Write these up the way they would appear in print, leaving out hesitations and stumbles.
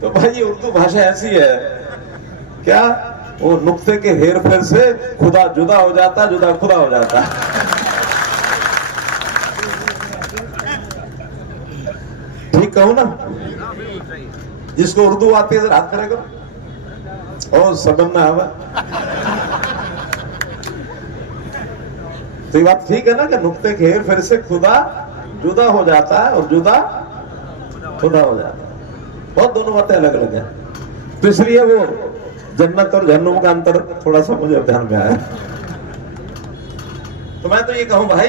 तो भाई ये उर्दू भाषा ऐसी है क्या, वो नुक्ते के हेर फेर से खुदा जुदा हो जाता, जुदा खुदा हो जाता। ठीक कहूं ना? जिसको उर्दू आती है हाथ खड़े करो और सबन में आवा। तो ये बात ठीक है ना कि नुक्ते के हेर फेर से खुदा जुदा हो जाता है और जुदा खुदा हो जाता है। बहुत दोनों बातें अलग अलग हैं, तो इसलिए वो जन्नत और जहन्नुम का अंतर थोड़ा सा मुझे ध्यान में आया। तो मैं तो ये कहूं भाई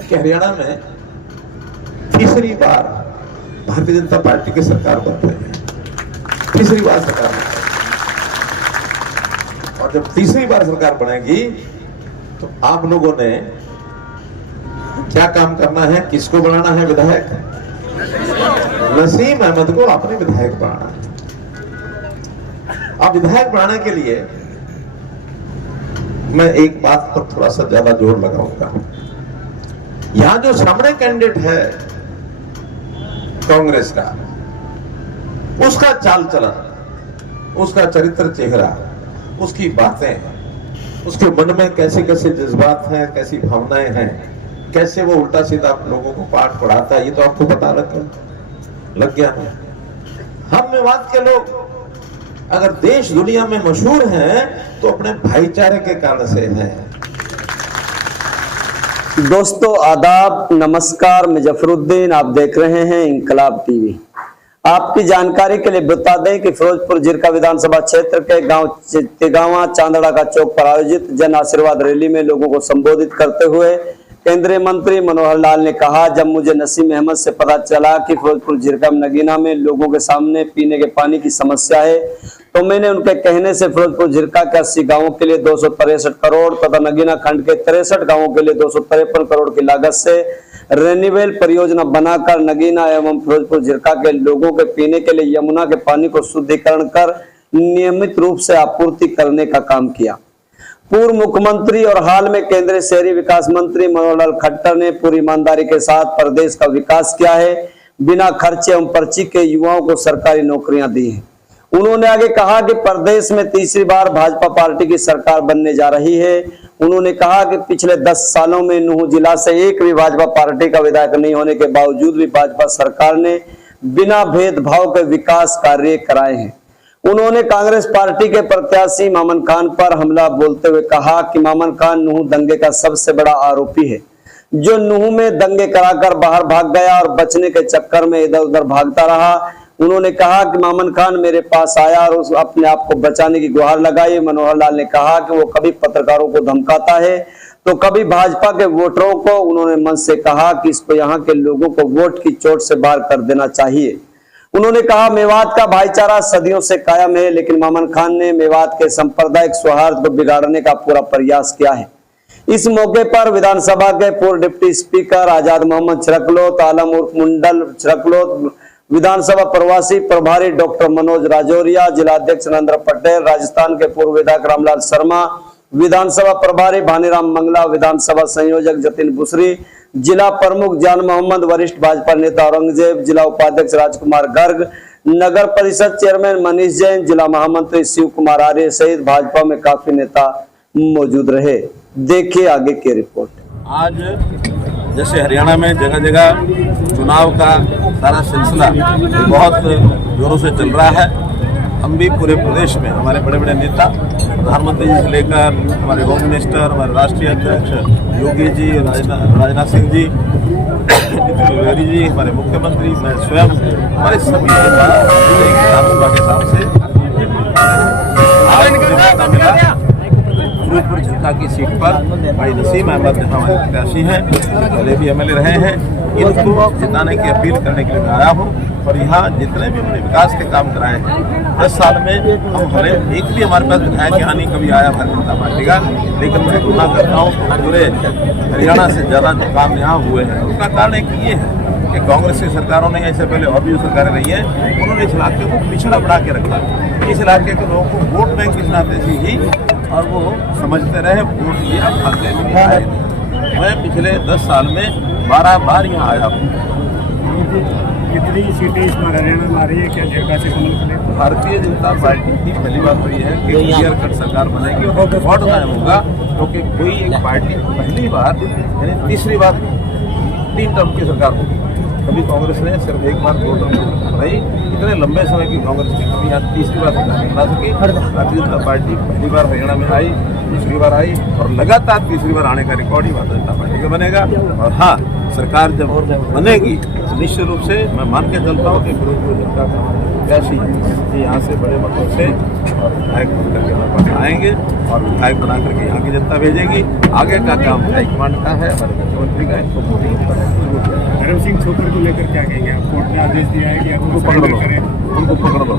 कि हरियाणा में तीसरी बार भारतीय जनता पार्टी की सरकार बन रही है। तीसरी बार सरकार, और जब तीसरी बार सरकार बनेगी तो आप लोगों ने क्या काम करना है, किसको बनाना है विधायक? नसीम अहमद को आपने विधायक बनाना है। अब विधायक बनाने के लिए मैं एक बात पर थोड़ा सा ज्यादा जोर लगाऊंगा। यहां जो सामने कैंडिडेट है कांग्रेस का, उसका चाल चलन, उसका चरित्र चेहरा, उसकी बातें, उसके मन में कैसे कैसे जज्बात हैं, कैसी भावनाएं हैं, कैसे वो उल्टा सीधा लोगों को पाठ पढ़ाता है, ये तो आपको पता लग गया है। हम मेवात के लोग अगर देश दुनिया में मशहूर हैं तो अपने भाईचारे के कारण से हैं। दोस्तों आदाब, नमस्कार, मैं जफरुद्दीन, आप देख रहे हैं इंकलाब टीवी। आपकी जानकारी के लिए बता दें कि फिरोजपुर जिरका विधानसभा क्षेत्र के गांव तिगावा चांदड़ा का चौक पर आयोजित जन आशीर्वाद रैली में लोगों को संबोधित करते हुए केंद्रीय मंत्री मनोहर लाल ने कहा, जब मुझे नसीम अहमद से पता चला कि फिरोजपुर जिरका नगीना में लोगों के सामने पीने के पानी की समस्या है, तो मैंने उनके कहने से फिरोजपुर जिरका के 80 गांवों के लिए 263 करोड़ तथा नगीना खंड के 63 गांवों के लिए 253 करोड़ की लागत से रेन्यूएबल परियोजना बनाकर नगीना एवं फिरोजपुर जिरका के लोगों के पीने के लिए यमुना के पानी को शुद्धिकरण कर नियमित रूप से आपूर्ति करने का काम किया। पूर्व मुख्यमंत्री और हाल में केंद्रीय शहरी विकास मंत्री मनोहर लाल खट्टर ने पूरी ईमानदारी के साथ प्रदेश का विकास किया है। बिना खर्चे एवं पर्ची के युवाओं को सरकारी नौकरियां दी हैं। उन्होंने आगे कहा कि प्रदेश में तीसरी बार भाजपा पार्टी की सरकार बनने जा रही है। उन्होंने कहा कि पिछले 10 सालों में नूंह जिला से एक भी भाजपा पार्टी का विधायक नहीं होने के बावजूद भी भाजपा सरकार ने बिना भेदभाव के विकास कार्य कराए हैं। उन्होंने कांग्रेस पार्टी के प्रत्याशी मामन खान पर हमला बोलते हुए कहा कि मामन खान नूंह दंगे का सबसे बड़ा आरोपी है, जो नूंह में दंगे कराकर बाहर भाग गया और बचने के चक्कर में इधर उधर भागता रहा। उन्होंने कहा कि मामन खान मेरे पास आया और उस अपने आप को बचाने की गुहार लगाई। मनोहर लाल ने कहा कि वो कभी पत्रकारों को धमकाता है तो कभी भाजपा के वोटरों को। उन्होंने मन से कहा कि इसको यहाँ के लोगों को वोट की चोट से बाहर कर देना चाहिए। उन्होंने कहा, मेवात का भाईचारा सदियों से कायम है, लेकिन मामन खान ने मेवात के सांप्रदायिक सौहार्द को बिगाड़ने का पूरा प्रयास किया है। इस मौके पर विधानसभा के पूर्व डिप्टी स्पीकर आजाद मोहम्मद छिरकलोत, आलम उर्फ मुंडल छिरकलोत, विधानसभा प्रवासी प्रभारी डॉक्टर मनोज राजौरिया, जिला अध्यक्ष नरेंद्र पटेल, राजस्थान के पूर्व विधायक रामलाल शर्मा, विधानसभा प्रभारी भानीराम मंगला, विधानसभा संयोजक जतिन बुसरी, जिला प्रमुख जान मोहम्मद, वरिष्ठ भाजपा नेता औरंगजेब, जिला उपाध्यक्ष राजकुमार गर्ग, नगर परिषद चेयरमैन मनीष जैन, जिला महामंत्री शिव कुमार आर्य सहित भाजपा में काफी नेता मौजूद रहे। देखिए आगे की रिपोर्ट। आज जैसे हरियाणा में जगह जगह चुनाव का सारा सिलसिला बहुत जोरों से चल रहा है। हम भी पूरे प्रदेश में हमारे बड़े बड़े नेता, प्रधानमंत्री जी से लेकर हमारे होम मिनिस्टर, हमारे राष्ट्रीय अध्यक्ष योगी जी, राजनाथ सिंह जी, नितिन गडकरी जी, हमारे मुख्यमंत्री, मैं स्वयं, हमारे सभी नेता विधानसभा के हिसाब से आज मुझे मौका मिला फिरोजपुर जिरका की सीट पर भाई नसीम अहमद हमारे प्रत्याशी हैं, पहले भी MLA रहे हैं, इनको जिताने की अपील करने के लिए मैं आया हूँ। और यहाँ जितने भी हमने विकास के काम कराए हैं 10 साल में, हम हरे एक भी हमारे पास विधायक यहाँ नहीं कभी आया भारतीय जनता पार्टी का, लेकिन मैं तुलना करता हूँ पूरे हरियाणा से ज़्यादा जो काम यहाँ हुए हैं। उसका कारण एक ये है कि कांग्रेस की सरकारों ने, इससे पहले और भी जो सरकारें रही हैं, उन्होंने इस इलाके को पिछड़ा बढ़ा के रखा। इस इलाके के लोगों को वोट बैंक इस नाते से ही, और वो समझते रहे वोट दिया भागते नहीं। मैं पिछले 10 साल में 12 बार यहाँ आया हूँ। कितनी सीटें इस बार हरियाणा में आ रही है, क्या झरका से कमल खिलेगा? भारतीय जनता पार्टी की पहली बात तो ये है कि क्लियर कट सरकार बनेगी और बहुत टाइम होगा, क्योंकि कोई एक पार्टी पहली बार यानी तीसरी बार 3 टर्म की सरकार होगी। कभी कांग्रेस ने सिर्फ एक बार 2 टर्म बनाई, इतने लंबे समय की कांग्रेस की कभी यहाँ तीसरी बार सरकार नहीं बना सकी। भारतीय जनता पार्टी पहली बार हरियाणा में आई, दूसरी बार आई और लगातार तीसरी बार आने का रिकॉर्ड ही भारतीय जनता पार्टी का बनेगा। और हाँ, सरकार जब बनेगी तो निश्चित रूप से मैं मान के चलता हूँ कि फिरोजपुर जनता का प्रत्याशी यहाँ से बड़े मतों से और विधायक बन करके हमारे पास आएंगे और विधायक बना करके यहाँ की जनता भेजेगी। आगे का काम हाईकमांड का है, हमारे मुख्यमंत्री का है। धर्म सिंह छोकर को लेकर क्या कहेंगे आप? कोर्ट ने आदेश दिया है कि उनको पकड़ लो, उनको पकड़ लो।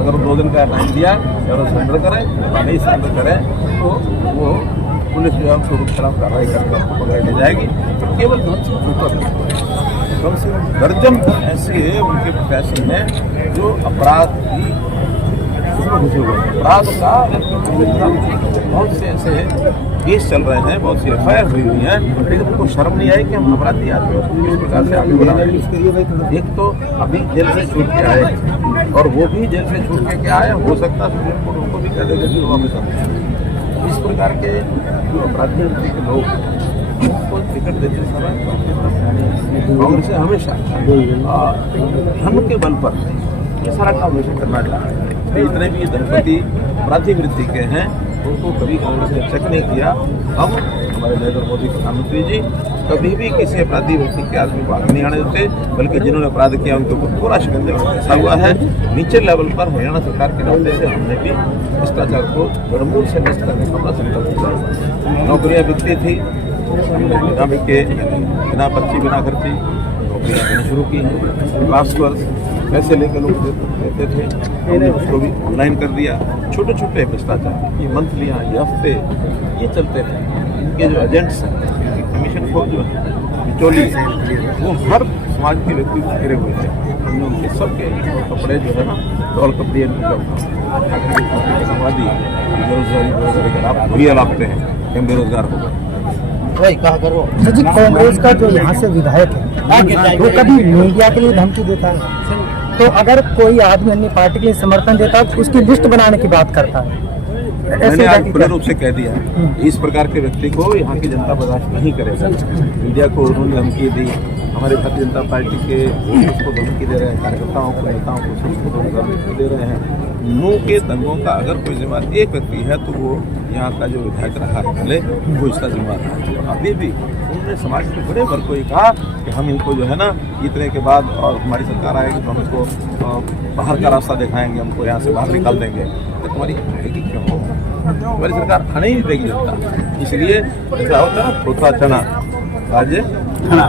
अगर 2 दिन का टाइम दिया और सरेंडर करें, नहीं सरेंडर करें तो वो पुलिस जो है स्वरूप खिलाफ कार्रवाई करके पकड़ ले जाएगी। तो केवल धर्म सिंह छोकर कम से कम दर्जन ऐसे उनके प्रत्याशी हैं जो अपराध की उसमें घुसे हुए हैं। अपराध का बहुत से ऐसे केस चल रहे हैं, बहुत सी एफआईआर हुई हुई हैं, लेकिन उनको शर्म नहीं आई कि हम अपराधी आदमी को किस प्रकार से आगे बढ़ा रहे हैं। एक तो अभी जेल से छूट के आए और वो भी जेल से छूट के आए, हो सकता है सुप्रीम कोर्ट उनको भी कह देगा कि वापस आए। इस प्रकार के जो अपराधी के लोग उनको टिकट देते समय कांग्रेस ने हमेशा धर्म के बल पर ये सारा काम हमेशा करना चाहिए। तो इतने भी दंपति अपराधी वृत्ति के हैं, उनको कभी कांग्रेस ने चेक नहीं किया। हम हमारे नरेंद्र मोदी प्रधानमंत्री जी कभी भी किसी अपराधी व्यक्ति के आदमी को आगे नहीं आने देते, बल्कि जिन्होंने अपराध किया उनके ऊपर पूरा शिकंजे फंसा हुआ है। नीचे लेवल पर हरियाणा सरकार के नाते से हमने भी भ्रष्टाचार को जड़मूल से नष्ट करने का अपना संकल्प किया। नौकरियाँ बिकती थी, बिना बिके बिना पर्ची बिना खर्ची नौकरियाँ देना शुरू की। ट्रांसफर पैसे लेकर लोग देते थे, हमने उसको भी ऑनलाइन कर दिया। छोटे छोटे भ्रष्टाचार, ये मंथलियाँ, ये हफ्ते, ये चलते थे। इनके जो एजेंट्स हैं, कमीशन खोर जो है, बिचौली, वो हर समाज के व्यक्ति को घिरे हुए थे। हमने उनके सबके कपड़े जो है ना, डॉल कपड़े समाधि बेरोजगारी आप भैया लाभते हैं कि हम बेरोजगार हो गए। जी, कांग्रेस का जो यहाँ से विधायक है वो कभी मीडिया के लिए धमकी देता है, तो अगर कोई आदमी अन्य पार्टी के लिए समर्थन देता है तो उसकी लिस्ट बनाने की बात करता है। मैंने आज पूर्ण रूप से कह दिया, इस प्रकार के व्यक्ति को यहाँ की जनता बर्दाश्त नहीं करेगी। मीडिया को उन्होंने धमकी दी, हमारे भारतीय जनता पार्टी के उसको धमकी दे रहे हैं, कार्यकर्ताओं को, नेताओं को, सबको धमकी दे रहे हैं। मुंह के दंगों का अगर कोई जिम्मेदार एक व्यक्ति है तो वो यहाँ का जो विधायक रहा है पहले, वो इसका जिम्मेदार है। अभी भी उन्होंने समाज के बड़े वर्ग को ही कहा कि हम इनको जो है ना इतने के बाद और हमारी सरकार आएगी तो हम इसको बाहर का रास्ता दिखाएंगे, हमको यहाँ से बाहर निकाल देंगे। तो तुम्हारी आएगी क्यों? हमारी सरकार आने ही नहीं देगी जनता। इसलिए ऐसा होता है तोता चना बाजे खड़ा,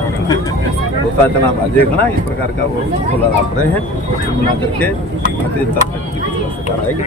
तोता चना बाजे खड़ा, इस प्रकार का वो खोला रख रहे हैं। मिला करके भारतीय जनता पार्टी की सरकार आएगी।